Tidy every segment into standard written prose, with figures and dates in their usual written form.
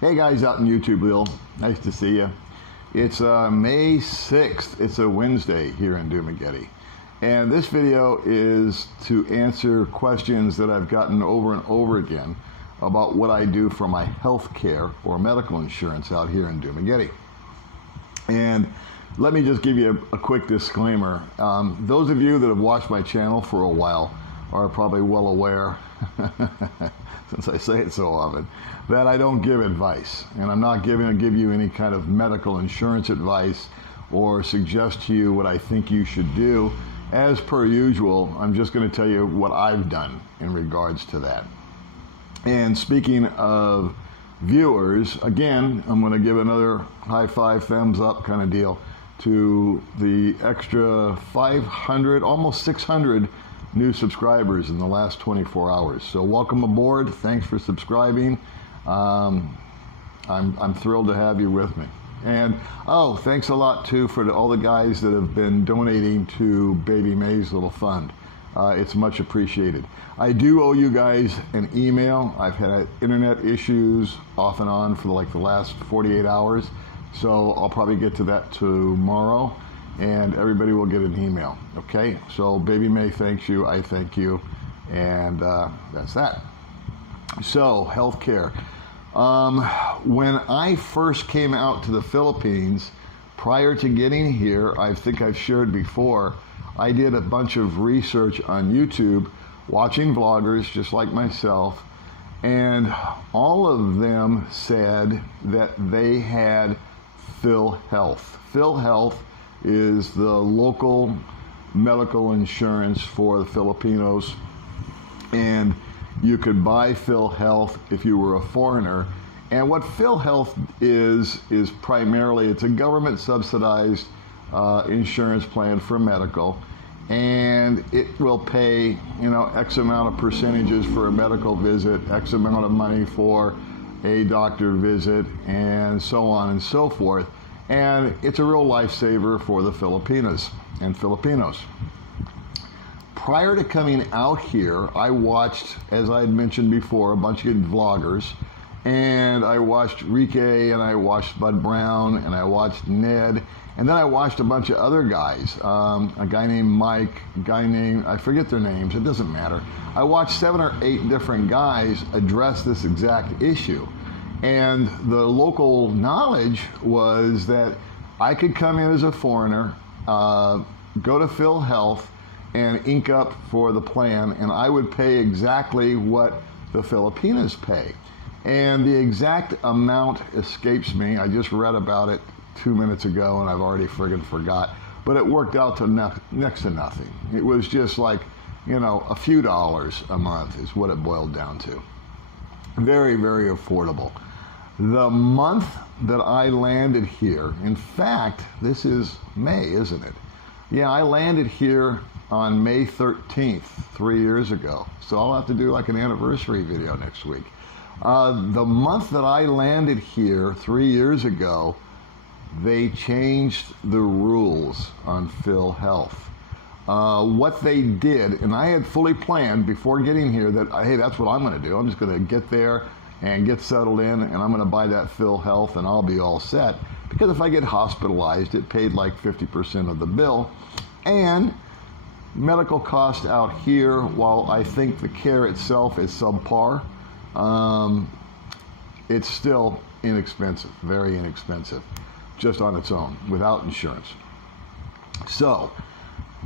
Hey guys out in YouTube Bill, nice to see you. It's May 6th, it's a Wednesday here in Dumageddon. And this video is to answer questions that I've gotten over and over again about what I do for my health care or medical insurance out here in Dumageddon. And let me just give you a quick disclaimer. Those of you that have watched my channel for a while are probably well aware, since I say it so often, that I don't give advice. And I'm not going to give you any kind of medical insurance advice or suggest to you what I think you should do. As per usual, I'm just going to tell you what I've done in regards to that. And speaking of viewers, again, I'm going to give another high five, thumbs up kind of deal to the extra 500, almost 600 new subscribers in the last 24 hours. So welcome aboard. Thanks for subscribing. I'm thrilled to have you with me. And oh, thanks a lot too for all the guys that have been donating to Baby May's little fund. It's much appreciated. I do owe you guys an email. I've had internet issues off and on for like the last 48 hours. So I'll probably get to that tomorrow and everybody will get an email. Okay, so Baby May thanks you, I thank you, and that's that. So healthcare. When I first came out to the Philippines, prior to getting here, I think I've shared before, I did a bunch of research on YouTube, watching vloggers just like myself, and all of them said that they had PhilHealth. PhilHealth is the local medical insurance for the Filipinos, and you could buy PhilHealth if you were a foreigner. And what PhilHealth is primarily, it's a government subsidized insurance plan for medical, and it will pay, X amount of percentages for a medical visit, X amount of money for a doctor visit, and so on and so forth. And it's a real lifesaver for the Filipinas and Filipinos. Prior to coming out here, I watched, as I had mentioned before, a bunch of vloggers, and I watched Rike, and I watched Bud Brown, and I watched Ned, and then I watched a bunch of other guys, a guy named Mike, a guy named, I forget their names, it doesn't matter. I watched 7 or 8 different guys address this exact issue. And the local knowledge was that I could come in as a foreigner, go to PhilHealth, and ink up for the plan, and I would pay exactly what the Filipinos pay. And the exact amount escapes me. I just read about it 2 minutes ago, and I've already friggin' forgot. But it worked out to next to nothing. It was just like, a few dollars a month is what it boiled down to. Very, very affordable. The month that I landed here, in fact, this is May, isn't it? Yeah, I landed here on May 13th, 3 years ago. So I'll have to do like an anniversary video next week. The month that I landed here 3 years ago, they changed the rules on PhilHealth. What they did, and I had fully planned before getting here that, hey, that's what I'm going to do. I'm just going to get there and get settled in, and I'm going to buy that PhilHealth, and I'll be all set. Because if I get hospitalized, it paid like 50% of the bill. And medical cost out here, while I think the care itself is subpar, it's still inexpensive, very inexpensive, just on its own, without insurance. So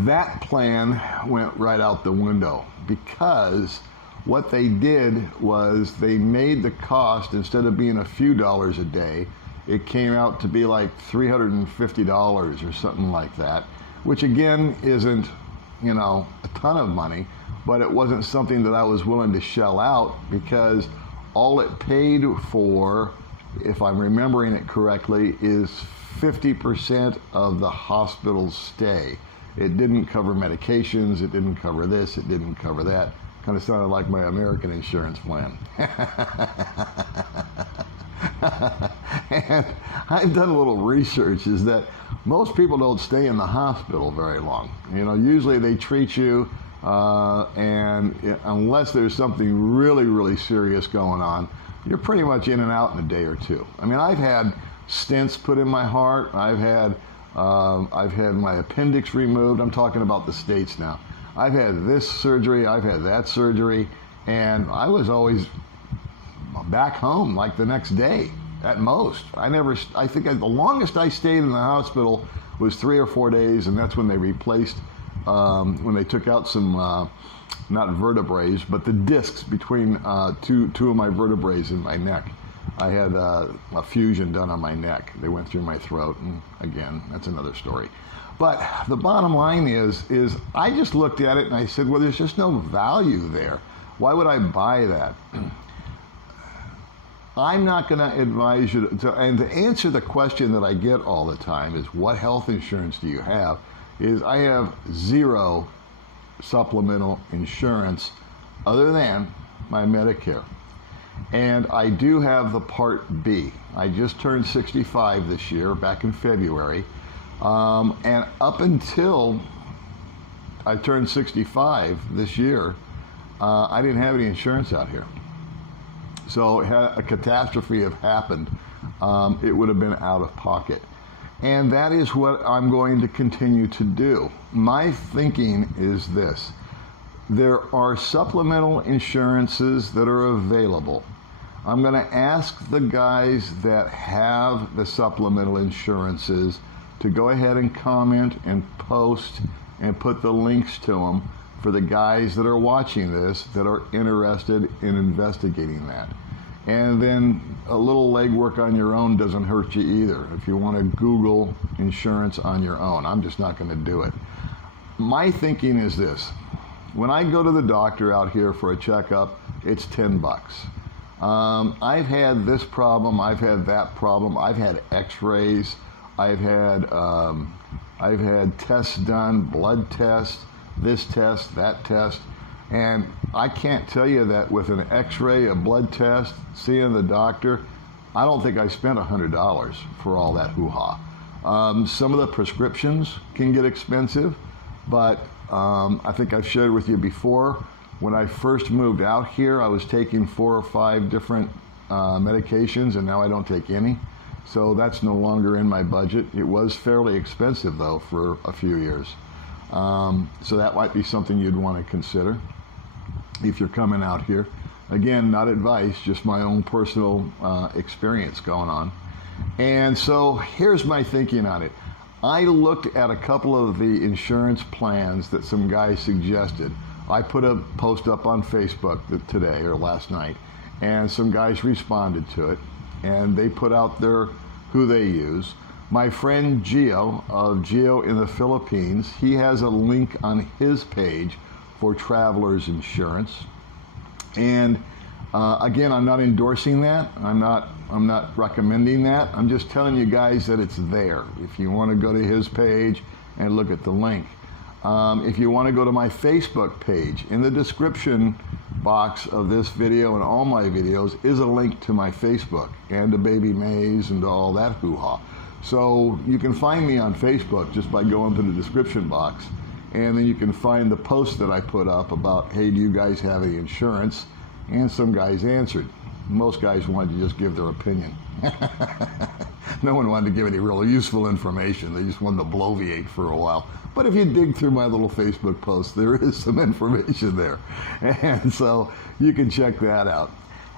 that plan went right out the window, because what they did was they made the cost, instead of being a few dollars a day, it came out to be like $350 or something like that, which again isn't, a ton of money, but it wasn't something that I was willing to shell out, because all it paid for, if I'm remembering it correctly, is 50% of the hospital stay. It didn't cover medications, it didn't cover this, it didn't cover that. Kind of sounded like my American insurance plan. And I've done a little research, is that most people don't stay in the hospital very long. Usually they treat you, and unless there's something really, really serious going on, you're pretty much in and out in a day or two. I mean, I've had stents put in my heart. I've had my appendix removed. I'm talking about the States now. I've had this surgery. I've had that surgery. And I was always back home like the next day at most. I think the longest I stayed in the hospital was 3 or 4 days, and that's when they replaced, when they took out some, not vertebrae, but the discs between two of my vertebrae in my neck. I had a fusion done on my neck. They went through my throat, and again, that's another story. But the bottom line is I just looked at it and I said, well, there's just no value there. Why would I buy that? I'm not going to advise you to answer the question that I get all the time is, what health insurance do you have? Is I have 0 supplemental insurance other than my Medicare. And I do have the Part B. I just turned 65 this year, back in February. And up until I turned 65 this year, I didn't have any insurance out here. So had a catastrophe have happened, it would have been out of pocket. And that is what I'm going to continue to do. My thinking is this. There are supplemental insurances that are available. I'm going to ask the guys that have the supplemental insurances to go ahead and comment and post and put the links to them for the guys that are watching this that are interested in investigating that. And then a little legwork on your own doesn't hurt you either. If you want to Google insurance on your own, I'm just not going to do it. My thinking is this. When I go to the doctor out here for a checkup, it's $10. I've had this problem, I've had that problem, I've had x-rays, I've had tests done, blood tests, this test, that test, and I can't tell you that with an x-ray, a blood test, seeing the doctor, I don't think I spent $100 for all that hoo-ha. Some of the prescriptions can get expensive, but I think I've shared with you before, when I first moved out here, I was taking 4 or 5 different medications, and now I don't take any. So that's no longer in my budget. It was fairly expensive, though, for a few years. So that might be something you'd want to consider if you're coming out here. Again, not advice, just my own personal experience going on. And so here's my thinking on it. I looked at a couple of the insurance plans that some guys suggested. I put a post up on Facebook today or last night, and some guys responded to it, and they put out who they use. My friend Gio of Gio in the Philippines, he has a link on his page for travelers insurance. And again, I'm not endorsing that. I'm not recommending that. I'm just telling you guys that it's there. If you want to go to his page and look at the link. If you want to go to my Facebook page, in the description box of this video and all my videos is a link to my Facebook and to Baby Maze and to all that hoo-ha. So you can find me on Facebook just by going to the description box, and then you can find the post that I put up about, hey, do you guys have any insurance? And some guys answered. Most guys wanted to just give their opinion. No one wanted to give any real useful information. They just wanted to bloviate for a while. But if you dig through my little Facebook post, there is some information there. And so you can check that out.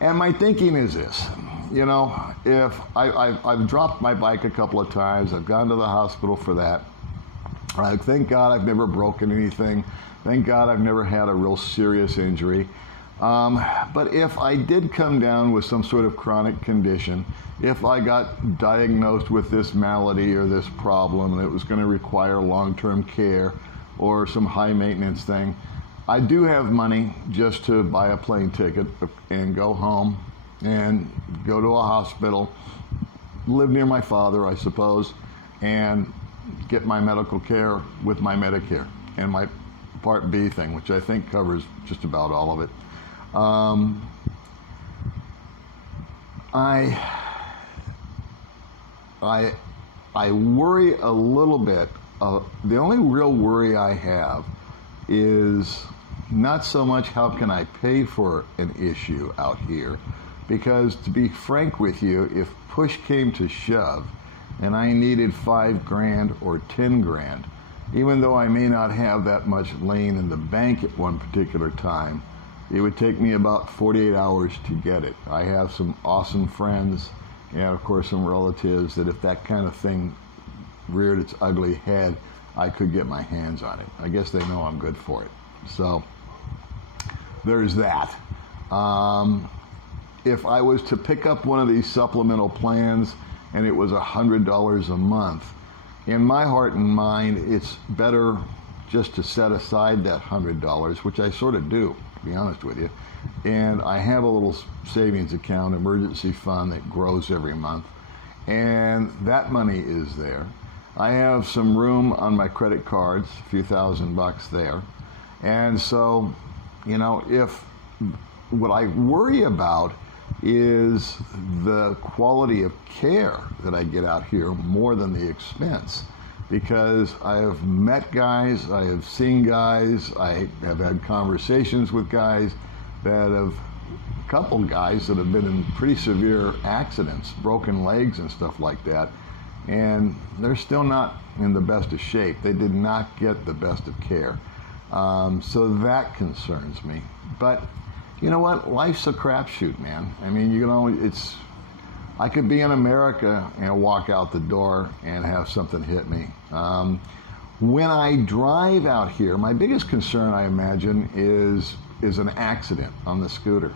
And my thinking is this, you know, if I've dropped my bike a couple of times, I've gone to the hospital for that. Thank God I've never broken anything. Thank God I've never had a real serious injury. But if I did come down with some sort of chronic condition, if I got diagnosed with this malady or this problem that was going to require long-term care or some high maintenance thing, I do have money just to buy a plane ticket and go home and go to a hospital, live near my father, I suppose, and get my medical care with my Medicare and my Part B thing, which I think covers just about all of it. I worry a little bit. The only real worry I have is not so much how can I pay for an issue out here, because to be frank with you, if push came to shove and I needed 5 grand or 10 grand, even though I may not have that much laying in the bank at one particular time, it would take me about 48 hours to get it. I have some awesome friends and of course some relatives that if that kind of thing reared its ugly head, I could get my hands on it. I guess they know I'm good for it. So there's that. If I was to pick up one of these supplemental plans and it was $100 a month, in my heart and mind, it's better just to set aside that $100, which I sort of do, to be honest with you. And I have a little savings account, emergency fund that grows every month, and that money is there. I have some room on my credit cards, a few $1,000 there. And so, you know, if what I worry about is the quality of care that I get out here more than the expense, because I have met guys, I have seen guys, I have had conversations with guys that have, a couple guys that have been in pretty severe accidents, broken legs and stuff like that, and they're still not in the best of shape. They did not get the best of care. So that concerns me. But you know what? Life's a crapshoot, man. I mean, you can always, I could be in America and walk out the door and have something hit me. When I drive out here, my biggest concern, I imagine, is an accident on the scooter.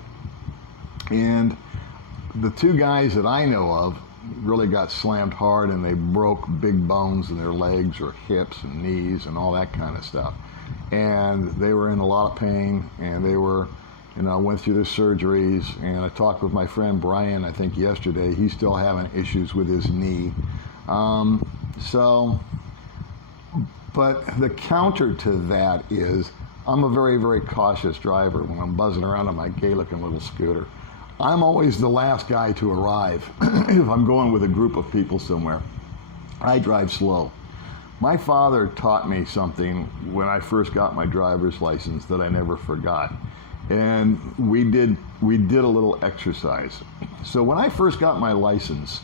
And the 2 guys that I know of really got slammed hard and they broke big bones in their legs or hips and knees and all that kind of stuff. And they were in a lot of pain, and they were, you know, went through their surgeries. And I talked with my friend Brian, I think yesterday. He's still having issues with his knee. But the counter to that is I'm a very, very cautious driver when I'm buzzing around on my gay-looking little scooter. I'm always the last guy to arrive if I'm going with a group of people somewhere. I drive slow. My father taught me something when I first got my driver's license that I never forgot. And we did a little exercise. So when I first got my license,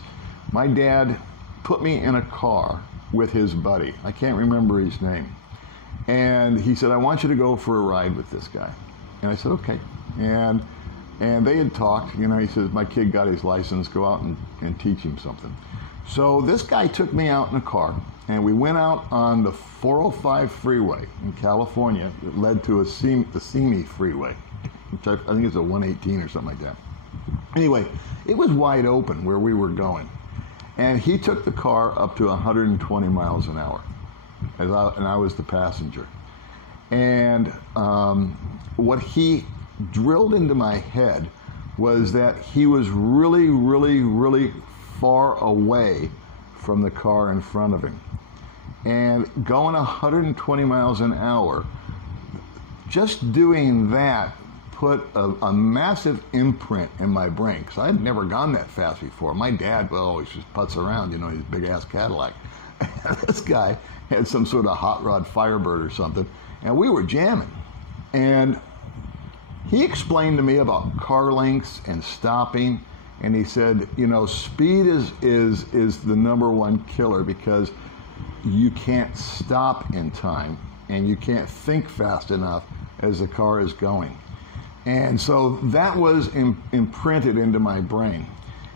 my dad put me in a car with his buddy. I can't remember his name. And he said, I want you to go for a ride with this guy. And I said, okay. And they had talked, you know, he says, my kid got his license, go out and teach him something. So this guy took me out in a car, and we went out on the 405 freeway in California. It led to the Simi freeway, which I think is a 118 or something like that. Anyway, it was wide open where we were going. And he took the car up to 120 miles an hour, and I was the passenger. And what he drilled into my head was that he was really, really, really far away from the car in front of him. And going 120 miles an hour, just doing that put a massive imprint in my brain, because I had never gone that fast before. My dad would always just putz around, you know, his big ass Cadillac. This guy had some sort of hot rod Firebird or something, and we were jamming. And he explained to me about car lengths and stopping, and he said, you know, speed is the #1 killer, because you can't stop in time and you can't think fast enough as the car is going. And so that was imprinted into my brain.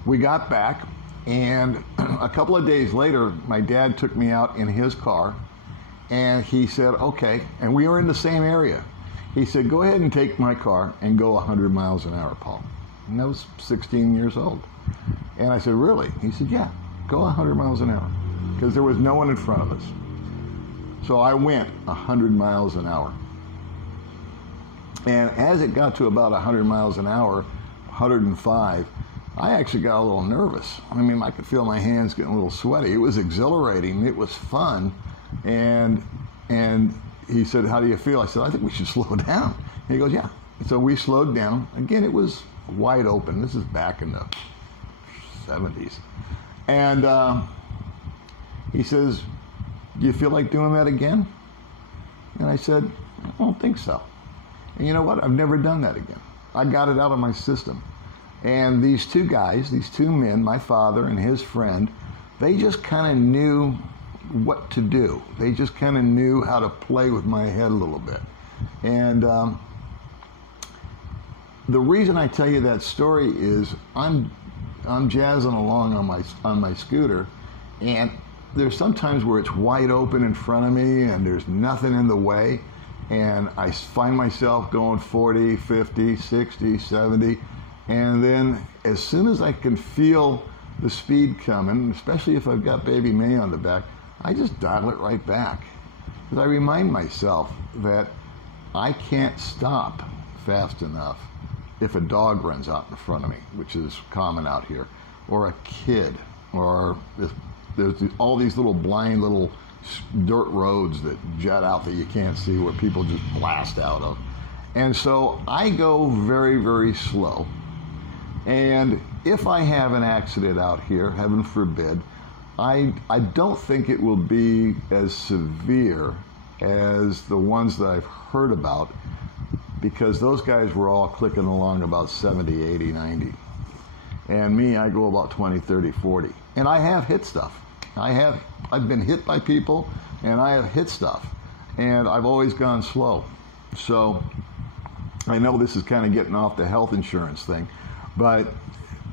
We got back, and a couple of days later, my dad took me out in his car, and he said, okay, and we were in the same area. He said, go ahead and take my car and go 100 miles an hour, Paul. And I was 16 years old. And I said, really? He said, yeah, go 100 miles an hour, because there was no one in front of us. So I went 100 miles an hour. And as it got to about 100 miles an hour, 105, I actually got a little nervous. I mean, I could feel my hands getting a little sweaty. It was exhilarating. It was fun. And he said, how do you feel? I said, I think we should slow down. And he goes, yeah. So we slowed down. Again, it was wide open. This is back in the 70s. And he says, do you feel like doing that again? And I said, I don't think so. And you know what? I've never done that again. I got it out of my system. And these two guys, these two men, my father and his friend, they just kind of knew what to do. They just kind of knew how to play with my head a little bit. And the reason I tell you that story is I'm jazzing along on my scooter, and there's sometimes where it's wide open in front of me and there's nothing in the way, and I find myself going 40, 50, 60, 70, and then as soon as I can feel the speed coming, especially if I've got baby May on the back, I just dial it right back. Because I remind myself that I can't stop fast enough if a dog runs out in front of me, which is common out here, or a kid, or there's all these little blind little dirt roads that jet out that you can't see, where people just blast out of. And so I go very, very slow. And if I have an accident out here, heaven forbid, I don't think it will be as severe as the ones that I've heard about, because those guys were all clicking along about 70, 80, 90. And me, I go about 20, 30, 40. And I have hit stuff. I've been hit by people, and I have hit stuff. And I've always gone slow. So I know this is kind of getting off the health insurance thing, but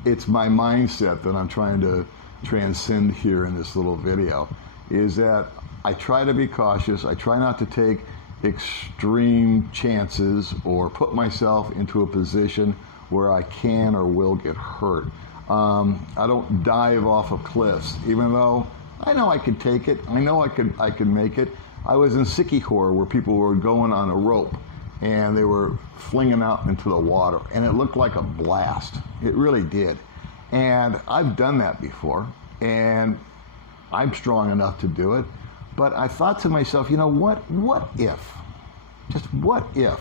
it's my mindset that I'm trying to transcend here in this little video, is that I try to be cautious. I try not to take extreme chances or put myself into a position where I can or will get hurt. I don't dive off of cliffs, even though I know I could take it. I know I could make it. I was in Sikihor where people were going on a rope and they were flinging out into the water, and it looked like a blast. It really did. And I've done that before, and I'm strong enough to do it. But I thought to myself, you know what if, just what if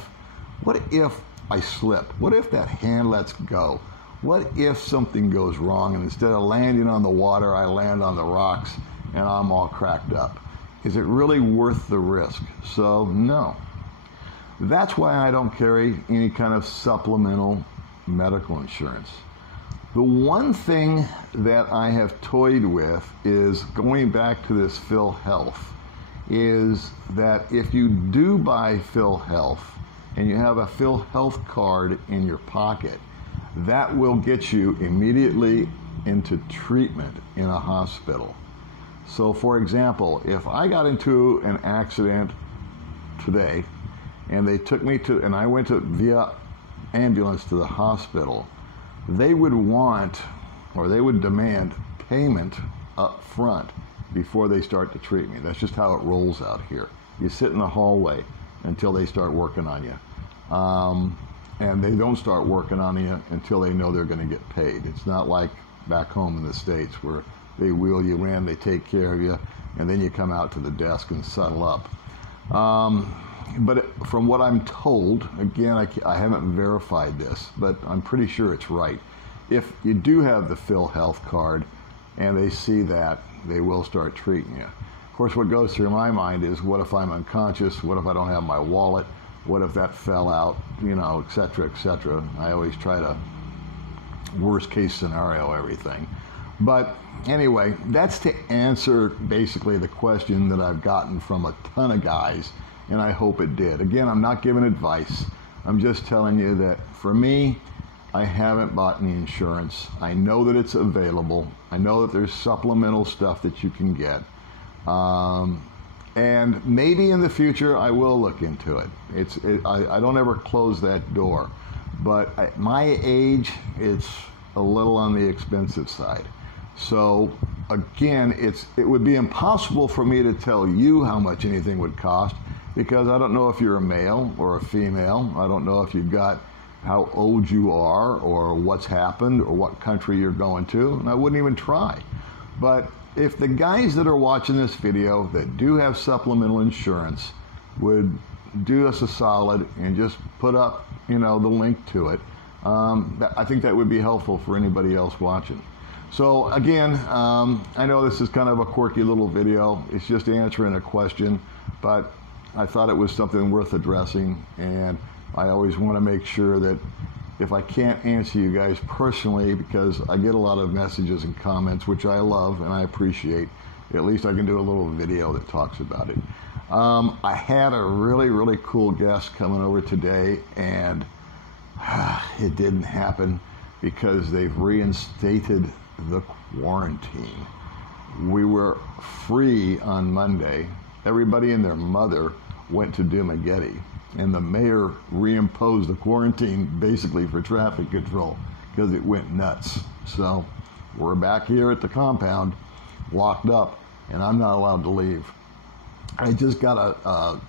I slip? What if that hand lets go? What if something goes wrong and instead of landing on the water, I land on the rocks and I'm all cracked up? Is it really worth the risk? So no. That's why I don't carry any kind of supplemental medical insurance. The one thing that I have toyed with is, going back to this PhilHealth, is that if you do buy PhilHealth and you have a PhilHealth card in your pocket, that will get you immediately into treatment in a hospital. So for example, if I got into an accident today and they took me to, and I went via ambulance to the hospital, they would want, or they would demand, payment up front before they start to treat me. That's just how it rolls out here. You sit in the hallway until they start working on you. And they don't start working on you until they know they're going to get paid. It's not like back home in the States where they wheel you in, they take care of you, and then you come out to the desk and settle up. But from what I'm told, again, I haven't verified this, but I'm pretty sure it's right. If you do have the PhilHealth card and they see that, they will start treating you. Of course, what goes through my mind is, what if I'm unconscious? What if I don't have my wallet? What if that fell out? You know, et cetera, et cetera. I always try to worst case scenario everything. But anyway, that's to answer basically the question that I've gotten from a ton of guys, and I hope it did. Again, I'm not giving advice. I'm just telling you that for me, I haven't bought any insurance. I know that it's available. I know that there's supplemental stuff that you can get. And maybe in the future I will look into it. I don't ever close that door. But at my age, it's a little on the expensive side. So again, it would be impossible for me to tell you how much anything would cost, because I don't know if you're a male or a female. I don't know if you've got how old you are or what's happened or what country you're going to, and I wouldn't even try. But if the guys that are watching this video that do have supplemental insurance would do us a solid and just put up, you know, the link to it, I think that would be helpful for anybody else watching. So again, I know this is kind of a quirky little video. It's just answering a question, but I thought it was something worth addressing, and I always want to make sure that if I can't answer you guys personally, because I get a lot of messages and comments, which I love and I appreciate, at least I can do a little video that talks about it. I had a really cool guest coming over today, and it didn't happen because they've reinstated the quarantine. We were free on Monday. Everybody and their mother went to Dumageddon, and the mayor reimposed the quarantine basically for traffic control because it went nuts. So we're back here at the compound, locked up, and I'm not allowed to leave. I just got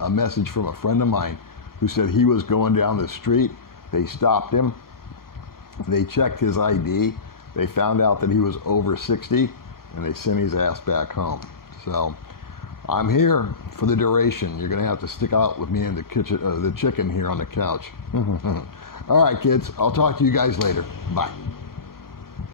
a message from a friend of mine who said he was going down the street. They stopped him. They checked his ID. They found out that he was over 60, and they sent his ass back home. So I'm here for the duration. You're going to have to stick out with me in the kitchen, the chicken here on the couch. All right, kids. I'll talk to you guys later. Bye.